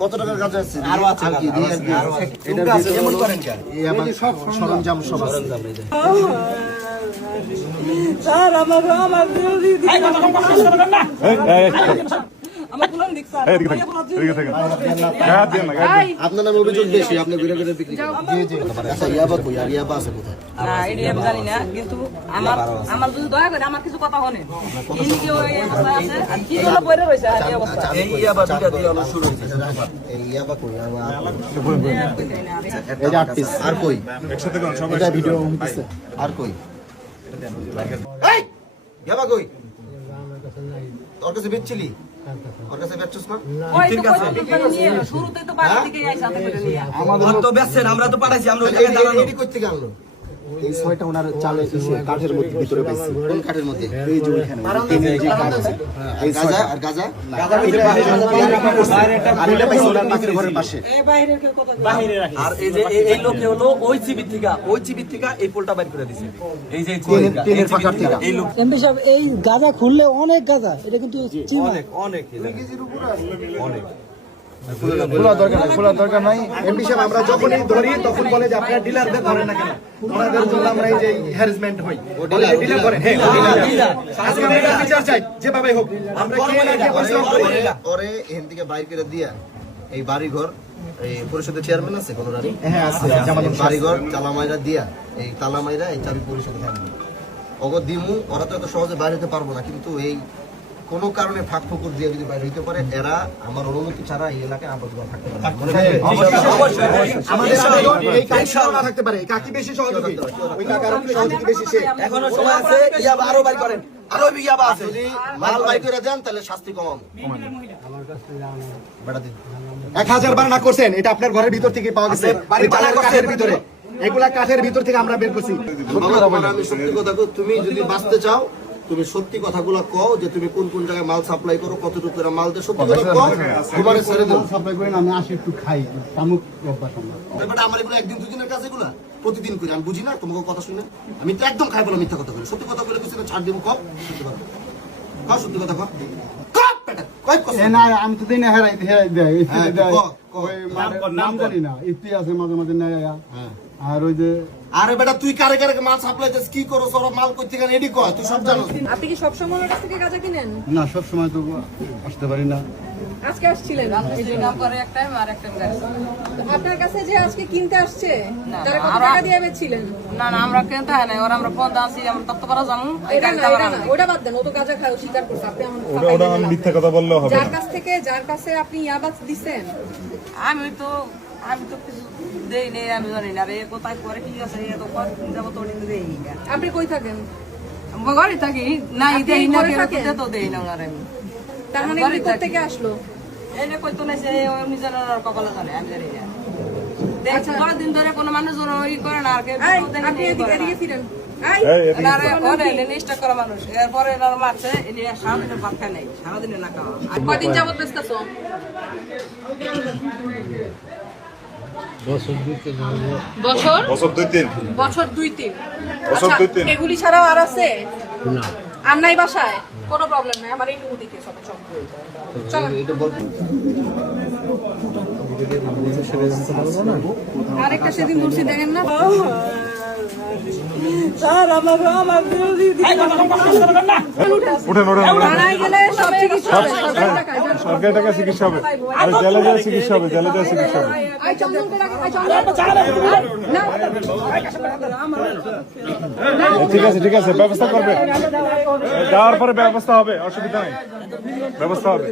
কত টাকার গাঁজা আছে? আরো আছে, এটা আছে যেমন করেন কেন এই সব সরঞ্জাম সব আছে। স্যার আমার বিরোধী আপনার নামে অভিযোগ বেশি, আপনি ঘুরে ঘুরে বিক্রি করেন। আচ্ছা, ইয়াবা কই? আর ইয়াবা আছে কোথায়? না এটা আমি জানি না, কিন্তু আমার যদি দয়া করে আমার কিছু কথা শোনেন। ইনি কি ওই অবস্থায় আছে আর কি জন্য পড়ে রয়েছে আর এই অবস্থা? এই ইয়াবা দুইটা দিয়ে অনেক শুরু হয়েছে। এই ইয়াবা কই? এই আর্টিস্ট আর কই একসাথে কোন সবাই এটা ভিডিও হইছে। আর কই? এই ইয়াবা কই? তোর কাছে বেচছিলি? ওর কাছে বেচছস না? ওই তো কই নিয়ে শুরুতে তো বাড়ি থেকে আইসা হাতে করে নিয়ে আমাদের তো বেচছেন, আমরা তো পাঠাইছি, আমরা ওই জায়গায় দাঁড়ানো। এডি কই থেকে আনলো? এই ছয়টা ওনার চালে এসে কাঠের মধ্যে ভিতরে পাইছি। কোন কাঠের মধ্যে? এই যে ওখানে টিনের যে কাঠ আছে। এই গাজা আর গাজা গাজা ওই যে আর এটা পাইছি ওনার পাখির ঘরের পাশে। এই বাইরের কেউ কথা বাহিরে রাখি। আর এই যে এই লোকে হলো ওই চিবির থেকে এই পোলটা বাইর করে দিছে। এই যে টিনের পাকার থেকে এই লোক এমপি সাহেব এই গাঁজা খুললে অনেক গাঁজা, এটা কিন্তু অনেক খোলা দরকার নাই। এমপি সাহেব আমরা যখনই ধরি তখন বলে যে আপনারা ডিলারদের ধরেন না কেন? ওনাদের জন্য আমরা এই যে হ্যারাসমেন্ট হই। বলে যে ডিলার করেন। হ্যাঁ, ডিলার। আজকে আমরা এটা বিচার চাই যেভাবে হোক। আমরা কে না কে পরিশ্রম করি। ওরে এখান থেকে বাইর করে দিয়া এই বাড়িঘর এই পরিষদের চেয়ারম্যান আছে কোন রানী? হ্যাঁ আছে। জামালুল বাড়িঘর তালামাইরা দিয়া এই তালামাইরা এই চাবি পরিষদে থাকবে। ওগো দিমু, ওরা তো এত সহজে বাইরে হতে পারবো না, কিন্তু এই কোনো কারণে ফাঁক ফোকর দিয়ে যদি বাইরে হইতে পারে, এরা আমার অনুমতি ছাড়া এই এলাকায় আবদ্ধ থাকতে পারে। থাকতে পারে। কাকি বেশি সহযোগী, ওই কাকার সহযোগী বেশি। সে এখনো সময় আছে, ইয়াবা আরো বাইর করেন, আরো ইয়াবা আছে। যদি মাল বাইর করে দেন তাহলে শাস্তি কমাবো। বেটা দিন 1000 বার না করছেন, এটা আপনার ঘরের ভিতর থেকে পাওয়া গেছে। কাঠের ভিতরে, এগুলা কাঠের ভিতর থেকে আমরা বের করছি। আমি সত্যি কথা কই, তুমি যদি বাঁচতে চাও তুমি সত্যি কথাগুলো কও যে তুমি কোন কোন জায়গায় মাল সাপ্লাই করো, কতটুকু করে মাল দেয়, সত্যি কথা কও। তোমার ছেড়ে দেব সাপ্লাই করেন, আমি আসি একটু খাই তামুক অভ্যাস আমার। ব্যাপারটা আমার এগুলো একদিন দুদিনের কাজ, এগুলা প্রতিদিন করি। আমি বুঝি না তোমাকে কথা শুনে? আমি তো একদম খাই বলো, মিথ্যা কথা বলি। সত্যি কথা বলে কিছু ছাড় দিব। কও সত্যি কথা, কও সত্যি কথা, কও কও বেটা, কই কও। না আমি তো দিই না, হেরাই দেয় কও নাম জানি না, ইতিহাসে মাঝে মাঝে নেয়। আর ওই যে আরে বেটা তুই কারে কারে মাল সাপ্লাই দিস, কি করো, সব মাল কই থেকে রেডি কর, তুই সব জানো। আপনি কি সব সময় ওর কাছ থেকে গাঁজা কিনেন? না সব সময় তো আসতে পারি না। আজকে আসছিলেন? আপনি যে নাম করে একটা আর একটা আপনার কাছে যে আজকে কিনতে আসছে, তারা কত টাকা দিয়ে বেচছিলেন? না না আমরা কিনতে হয় না, ওরা আমরা পদ আছি, আমরা তত্ত্ব করা জানো। এটা না ওটা বাদ দেন, ও তো গাঁজা খায়, স্বীকার করছে। আপনি ওটা মিথ্যা কথা বললেও হবে। যার কাছে আপনি ইয়াবা দিছেন, আমি তো কিছু দেই নেই, আমি জানি না রে কোথায় করে কি আছে। এত যাব তো দেই না। আপনি কই থাকেন? ঘরে থাকি। না দেই না, কেন তো দেই না ওনারে। তার মানে কি করতে থেকে আসলো? এনে কই তো নাই, সে নিজের কপালে জানে, আমি জানি না। দেখছি বড় দিন ধরে কোনো মানুষ ওই করে না। আর কে আপনি এদিকে ফিরেন। এরপরে মারছে, সারাদিনের ভাত খায় নাই, সারাদিনে না খাওয়া। কয়দিন যাবত বেচতেছো? বছর দুই তিন। এগুলি ছাড়াও আর আছে? আর নাই বাসায়? কোনো প্রবলেম নাই, আমার এইটুকু দিকে আরেকটা সেদিন বলছি দেখেন না। স্যার আমার বিরোধী সরকারি টাকা চিকিৎসা হবে, আর জেলে যায় চিকিৎসা হবে, জেলে যায় চিকিৎসা হবে। ঠিক আছে ব্যবস্থা করবে, যাওয়ার পরে ব্যবস্থা হবে, অসুবিধা নেই, ব্যবস্থা হবে।